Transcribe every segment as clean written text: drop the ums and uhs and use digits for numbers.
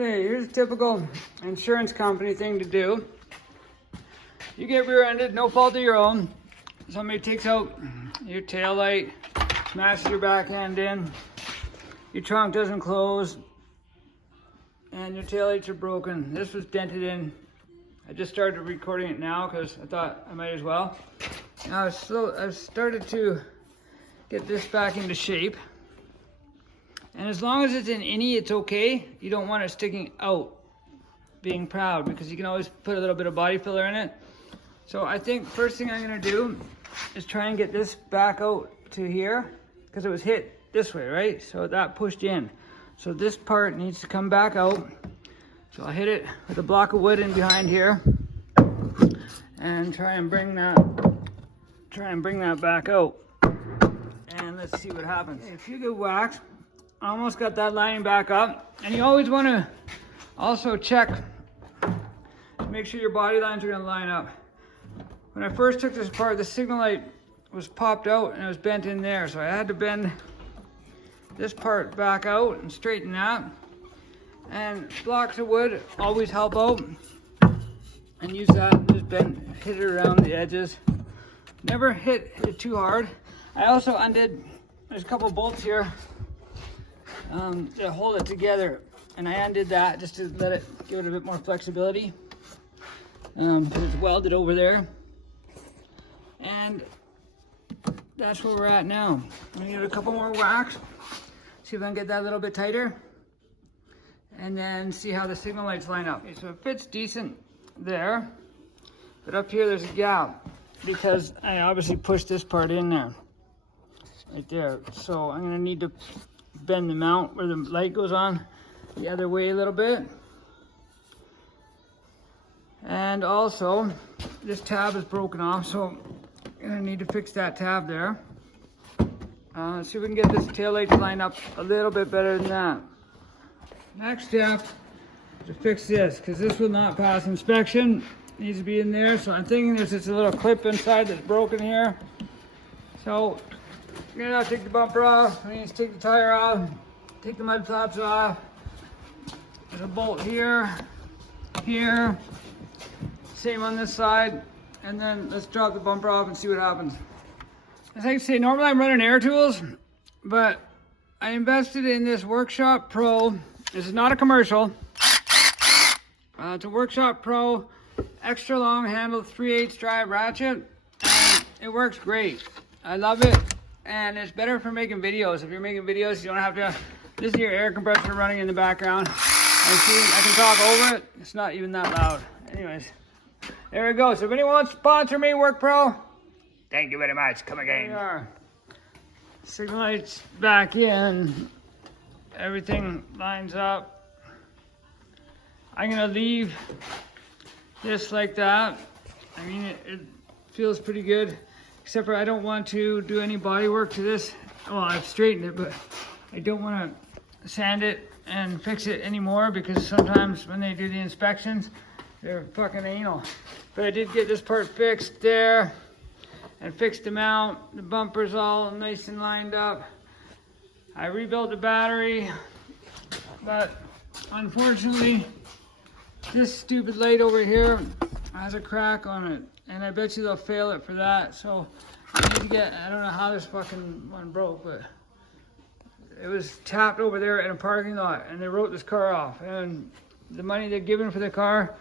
Okay, here's a typical insurance company thing to do. You get rear-ended, no fault of your own. Somebody takes out your tail light, smashes your back end in, your trunk doesn't close, and your tail lights are broken. This was dented in. I just started recording it now because I thought I might as well. Now I've started to get this back into shape. And as long as it's in innie, it's okay. You don't want it sticking out, being proud, because you can always put a little bit of body filler in it. So I think first thing I'm gonna do is try and get this back out to here, because it was hit this way, right? So that pushed in. So this part needs to come back out. So I'll hit it with a block of wood in behind here and try and bring that back out. And let's see what happens. A few good whacks. Almost got that lining back up. And you always want to also check to make sure your body lines are going to line up. When I first took this apart, the signal light was popped out and it was bent in there. So I had to bend this part back out and straighten that. And blocks of wood always help out. And use that and just hit it around the edges. Never hit it too hard. I also undid, there's a couple bolts here to hold it together, and I undid that just to let it give it a bit more flexibility because it's welded over there. And that's where we're at now. I'm gonna give it a couple more whacks, see if I can get that a little bit tighter, and then see how the signal lights line up. Okay, so it fits decent there, but up here there's a gap because I obviously pushed this part in there, right there. So I'm gonna need to bend the mount where the light goes on the other way a little bit. And also this tab is broken off, so I'm gonna need to fix that tab there. See if we can get this tail light to line up a little bit better than that. Next step is to fix this, because this will not pass inspection. It needs to be in there, so I'm thinking there's just a little clip inside that's broken here. So you're gonna take the bumper off, we need to take the tire off, take the mud flaps off. There's a bolt here, here, same on this side, and then let's drop the bumper off and see what happens. As I say, normally I'm running air tools, but I invested in this Workshop Pro. This is not a commercial. It's a Workshop Pro extra long handle 3/8 drive ratchet, and it works great. I love it. And it's better for making videos. If you're making videos, you don't have to listen to your air compressor running in the background. And see, I can talk over it. It's not even that loud. Anyways, there we go. So if anyone wants to sponsor me, WorkPro, thank you very much. Come again. Here we are. Signal lights back in. Everything lines up. I'm gonna leave this like that. I mean, it feels pretty good. Except for I don't want to do any body work to this. Well, I've straightened it, but I don't want to sand it and fix it anymore, because sometimes when they do the inspections, they're fucking anal. But I did get this part fixed there and fixed the mount. The bumper's all nice and lined up. I rebuilt the battery, but unfortunately, this stupid light over here has a crack on it. And I bet you they'll fail it for that. So I need to get, I don't know how this fucking one broke, but it was tapped over there in a parking lot and they wrote this car off. And the money they're giving for the car,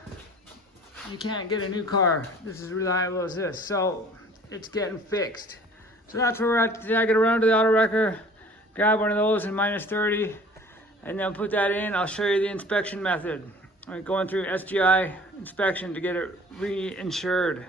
you can't get a new car. This is as reliable as this. So it's getting fixed. So that's where we're at today. I gotta run to the auto wrecker, grab one of those in -30, and then put that in. I'll show you the inspection method. I'm going through SGI inspection to get it reinsured.